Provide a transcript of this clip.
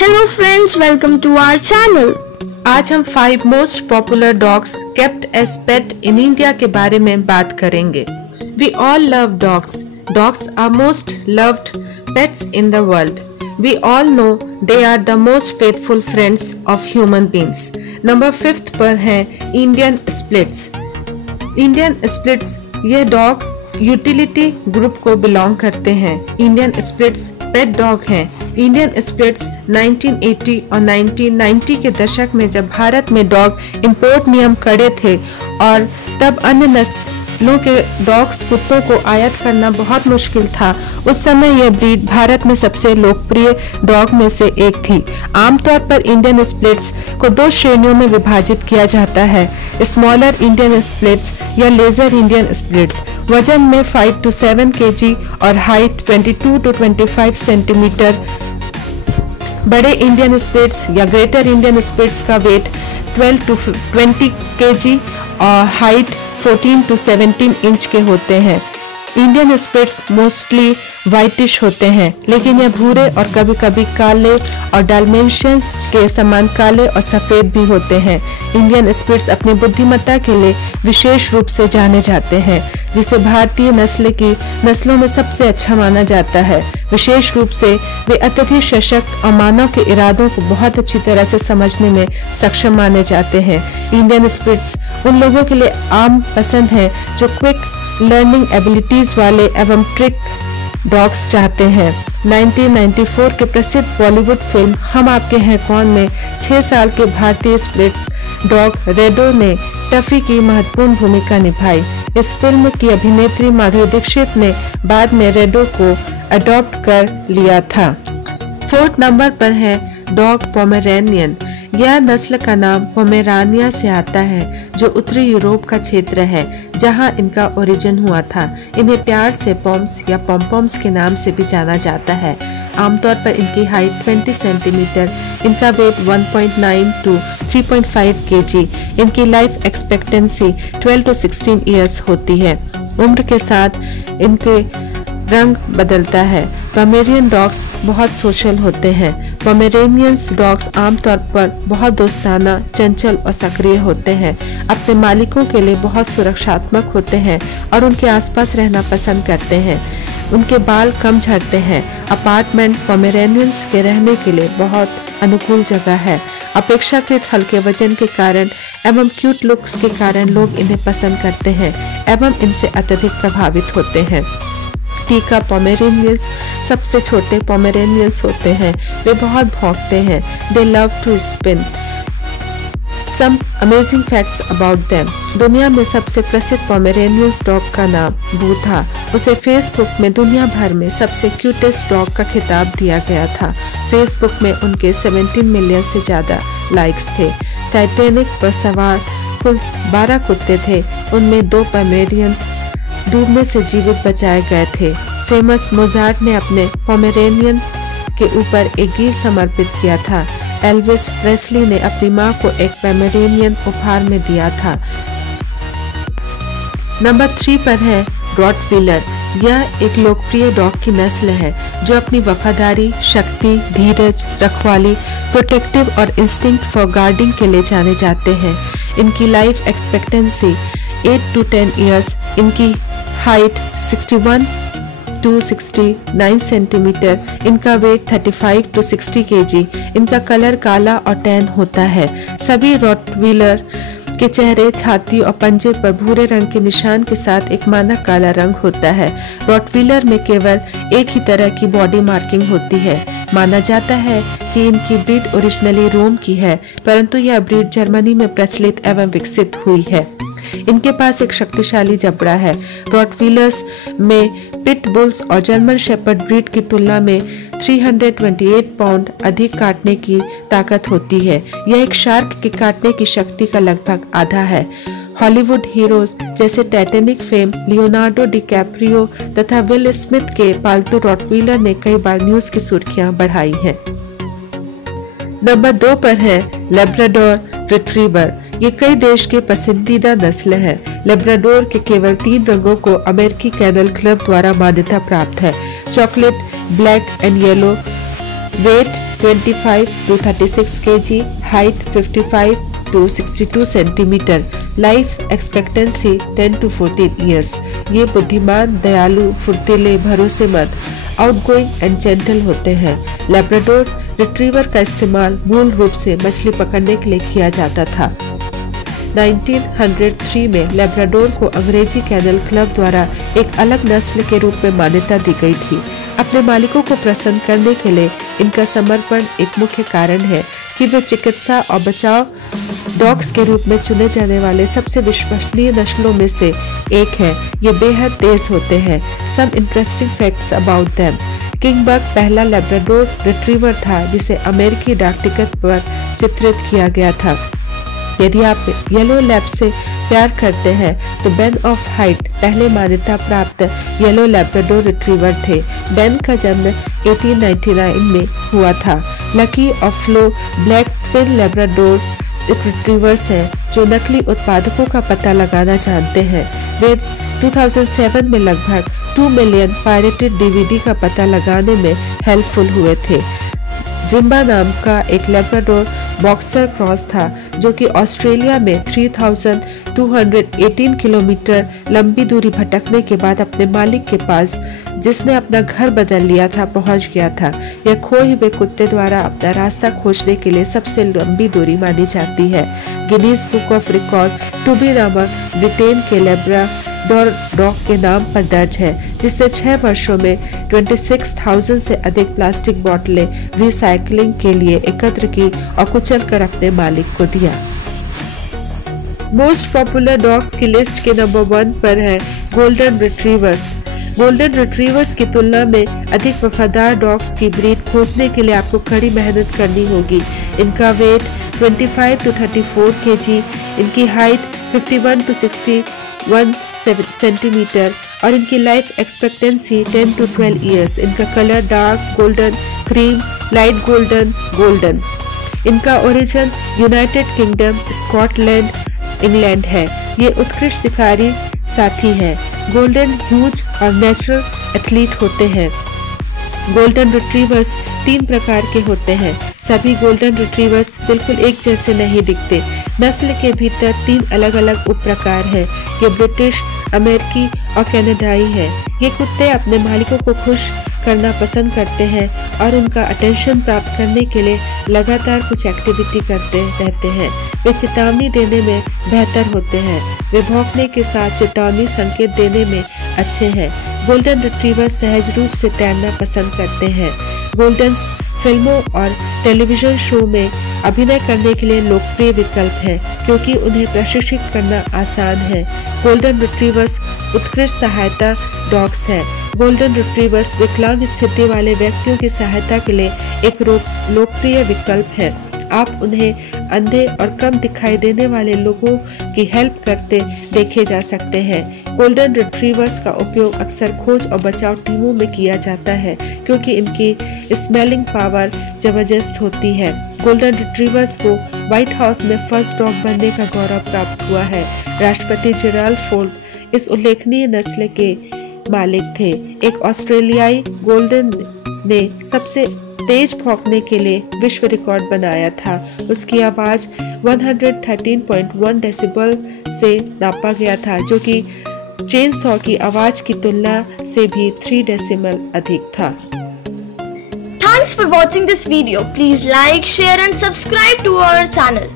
Hello friends, welcome to our channel. आज हम 5 most popular dogs kept as pet in India के बारे में बात करेंगे। We all love dogs. Dogs are most loved pets in the world. We all know they are the most faithful friends of human beings. Number 5 पर है Indian splits. Indian splits ये dog utility group को belong करते हैं। Indian splits pet dog हैं। Indian splits 1980 और 1990 के दशक में जब भारत में डॉग इंपोर्ट नियम कड़े थे और तब अन्य नस्लों के डॉग्स कुत्तों को आयात करना बहुत मुश्किल था, उस समय यह ब्रीड भारत में सबसे लोकप्रिय डॉग में से एक थी। आमतौर पर इंडियन स्प्लिट्स को 2 श्रेणियों में विभाजित किया जाता है, स्मॉलर इंडियन स्प्लिट्स या लेजर इंडियन स्प्लिट्स। वजन में 5 to 7 kg और हाइट 22 to 25 सेंटीमीटर। बड़े इंडियन स्प्लिट्स या ग्रेटर इंडियन स्प्लिट्स का वेट 12 to 20 kg और हाइट 14 to 17 इंच के होते हैं। इंडियन स्प्लिट्स मोस्टली व्हाइटिश होते हैं, लेकिन यह भूरे और कभी कभी काले और डाल्मेशियंस के समान काले और सफेद भी होते हैं। इंडियन स्प्लिट्स अपनी बुद्धिमत्ता के लिए विशेष रूप से जाने जाते हैं, जिसे भारतीय नस्लों में सबसे अच्छा माना जाता है। विशेष रूप से वे अत्यधिक सशक्त और मानव के इरादों को बहुत अच्छी तरह से समझने में सक्षम माने जाते हैं। इंडियन स्प्लिट्स उन लोगों के लिए आम पसंद है जो क्विक लर्निंग एबिलिटीज वाले एवं ट्रिक डॉग्स चाहते हैं। 1994 के प्रसिद्ध बॉलीवुड फिल्म हम आपके हैं कौन में 6 साल के भारतीय स्प्लिट्स डॉग रेडो ने टफी की महत्वपूर्ण भूमिका निभाई। इस फिल्म की अभिनेत्री माधुरी दीक्षित ने बाद में रेडो को अडॉप्ट कर लिया था। 4th नंबर पर है डॉग पोमेरेनियन। यह नस्ल का नाम पोमेरानिया से आता है, जो उत्तरी यूरोप का क्षेत्र है जहां इनका ओरिजिन हुआ था। इन्हें प्यार से पॉम्स या पॉम्पॉम्स के नाम से भी जाना जाता है। आमतौर पर इनकी हाइट 20 सेंटीमीटर, इनका वेट 1.9 to 3.5 kg। इनकी लाइफ एक्सपेक्टेंसी 12 to 16 ईयर्स होती है। उम्र के साथ इनके रंग बदलता है। पोमेरियन डॉग्स बहुत सोशल होते हैं। पोमेरेनियंस डॉग्स आमतौर पर बहुत दोस्ताना, चंचल और सक्रिय होते हैं। अपने मालिकों के लिए बहुत सुरक्षात्मक होते हैं और उनके आसपास रहना पसंद करते हैं। उनके बाल कम झड़ते हैं। अपार्टमेंट पोमेरेनियंस के रहने के लिए बहुत अनुकूल जगह है। अपेक्षाकृत हल्के वजन के कारण एवं क्यूट लुक्स के कारण लोग इन्हें पसंद करते हैं एवं इनसे अत्यधिक प्रभावित होते हैं। टीका पोमेरेनियंस सबसे छोटे पोमेरेनियंस होते हैं। वे बहुत भौंकते हैं। They love to spin. Some amazing facts about them. दुनिया में सबसे प्रसिद्ध पोमेरेनियंस डॉग का नाम बू था। उसे फेसबुक में दुनिया भर में सबसे क्यूटेस्ट डॉग का खिताब दिया गया था। फेसबुक में उनके 17 मिलियन से ज्यादा लाइक्स थे। टाइटैनिक पर सवार कुल 12 कुत्ते थे, उनमें 2 पोमेरेनियंस डूबने से जीवित बचाए गए थे। फेमस मोजार्ट ने अपने पोमेरेनियन के ऊपर एक गीत समर्पित किया था। एल्विस प्रेस्ली ने अपनी मां को एक पोमेरेनियन उपहार में दिया था। नंबर 3 पर है रॉटवीलर। यह एक लोकप्रिय डॉग की नस्ल है जो अपनी वफादारी, शक्ति, धीरज, रखवाली, प्रोटेक्टिव और इंस्टिंक्ट फॉर गार्डिंग के लिए जाने जाते हैं। इनकी लाइफ एक्सपेक्टेंसी 8 to 10 ईयर्स। इनकी हाइट 61 to 69 सेंटीमीटर। इनका वेट 35 to 60 kg। इनका कलर काला और टैन होता है। सभी रॉटवीलर के चेहरे, छाती और पंजे पर भूरे रंग के निशान के साथ एक मानक काला रंग होता है। रॉटवीलर में केवल एक ही तरह की बॉडी मार्किंग होती है। माना जाता है कि इनकी ब्रीड ओरिजिनली रोम की है, परंतु यह ब्रीड जर्मनी में प्रचलित एवं विकसित हुई है। इनके पास एक शक्तिशाली जबड़ा है। रॉटवीलर्स में पिट बुल्स और जर्मन शेपर्ड ब्रीड की तुलना में 328 पाउंड अधिक काटने की ताकत होती है। यह एक शार्क के काटने की शक्ति का लगभग आधा है। हॉलीवुड हीरोज जैसे टाइटैनिक फेम लियोनार्डो डिकैप्रियो तथा विल स्मिथ के पालतू रॉटवीलर ने कई बार न्यूज की सुर्खियां बढ़ाई हैं। नंबर 2 पर है लेब्राडोर रिट्रीवर। ये कई देश के पसंदीदा नस्ल है। लेब्राडोर के केवल 3 रंगों को अमेरिकी कैनल क्लब द्वारा मान्यता प्राप्त है। Chocolate, black and yellow weight 25 to 36 kg, height 55 to 62 centimetre, life expectancy 10 to 14 years. ये बुद्धिमान, दयालु, फुर्तीले, भरोसेमंद, आउटगोइंग एंड जेंटल होते हैं। लैब्राडोर रिट्रीवर का इस्तेमाल मूल रूप से मछली पकड़ने के लिए किया जाता था। 1903 में लैब्राडोर को अंग्रेजी कैनल क्लब द्वारा एक अलग नस्ल के रूप में मान्यता दी गई थी। अपने मालिकों को प्रसन्न करने के लिए इनका समर्पण एक मुख्य कारण है कि वे चिकित्सा और बचाव डॉग्स के रूप में चुने जाने वाले सबसे विश्वसनीय नस्लों में से एक है। ये बेहद तेज होते हैं। Some interesting facts about them. किंगबर्ग पहला लैब्राडोर रिट्रीवर था जिसे अमेरिकी डाक टिकट पर चित्रित किया गया था। यदि आप येलो लैब से प्यार करते हैं तो बेन ऑफ हाइट पहले मान्यता प्राप्त येलो लैब्राडोर रिट्रीवर थे। बेन का जन्म 1899 में हुआ था। लकी और flow black twin Labrador retrievers हैं जो नकली उत्पादकों का पता लगाना जानते हैं। वे 2007 में लगभग 2 मिलियन पायरेटेड डीवीडी का पता लगाने में हेल्पफुल हुए थे। जिम्बा नाम का एक लैब्राडोर बॉक्सर क्रॉस था जो कि ऑस्ट्रेलिया में 3218 किलोमीटर लंबी दूरी भटकने के बाद अपने मालिक के पास, जिसने अपना घर बदल लिया था, पहुंच गया था। यह खोए हुए कुत्ते द्वारा अपना रास्ता खोजने के लिए सबसे लंबी दूरी मानी जाती है। Guinness book of record two B नामक ब्रिटेन के लैब्राडोर डॉग के नाम पर दर्ज है, जिसने 6 वर्षों में 26,000 से अधिक प्लास्टिक बोतलें रिसाइकलिंग के लिए एकत्र की और कुचल कर अपने मालिक को दिया। मोस्ट पॉपुलर डॉग्स की लिस्ट के नंबर 1 पर है गोल्डन रिट्रीवर्स। गोल्डन रिट्रीवर्स की तुलना में अधिक वफादार डॉग्स की ब्रीड खोजने के लिए आपको कड़ी मेहनत करनी होगी। इनका वेट 25 to 34 kg, इनकी हाइट 51 to 61 सेंटीमीटर और इनकी लाइफ एक्सपेक्टेंसी 10 to 12 ईयर्स। इनका colour dark golden, cream, light golden, golden. इनका origin United Kingdom, Scotland, England है। ये उत्कृष्ट शिकारी साथी है। गोल्डन ह्यूज और नेचुरल एथलीट होते हैं। गोल्डन रिट्रीवर्स 3 प्रकार के होते हैं। सभी गोल्डन रिट्रीवर्स बिल्कुल एक जैसे नहीं दिखते। नस्ल के भीतर 3 अलग अलग उप प्रकार हैं। ये ब्रिटिश, अमेरिकी और कनाडाई हैं। ये कुत्ते अपने मालिकों को खुश करना पसंद करते हैं और उनका अटेंशन प्राप्त करने के लिए लगातार कुछ एक्टिविटी करते रहते हैं। वे चेतावनी देने में बेहतर होते हैं। वे भौंकने के साथ चेतावनी संकेत देने में अच्छे हैं। गोल्डन रिट्रीवर सहज रूप से तैरना पसंद करते हैं। गोल्डन्स फिल्मों और टेलीविजन शो में अभिनय करने के लिए लोकप्रिय विकल्प है क्योंकि उन्हें प्रशिक्षित करना आसान है। गोल्डन रिट्रीवर्स उत्कृष्ट सहायता डॉग्स हैं। गोल्डन रिट्रीवर्स विकलांग स्थिति वाले व्यक्तियों की सहायता के लिए एक लोकप्रिय विकल्प है। आप उन्हें अंधे और कम दिखाई देने वाले लोगों की हेल्प करते देखे जा सकते हैं। गोल्डन रिट्रीवर्स का उपयोग अक्सर खोज और बचाव टीमों में किया जाता है क्योंकि इनकी स्मेलिंग पावर जबरदस्त होती है। गोल्डन रिट्रीवर्स को व्हाइट हाउस में फर्स्ट डॉग बनने का गौरव प्राप्त हुआ है। राष्ट्रपति जेराल्ड फोर्ड इस उल्लेखनीय नस्ल के मालिक थे। एक ऑस्ट्रेलियाई गोल्डन ने सबसे तेज भौंकने के लिए विश्व रिकॉर्ड बनाया था। उसकी आवाज 113.1 डेसिबल से नापा गया था जो कि चेन सॉ की आवाज की तुलना से भी 3 डेसिमल अधिक था। Thanks for watching this video. Please like, share and subscribe to our channel.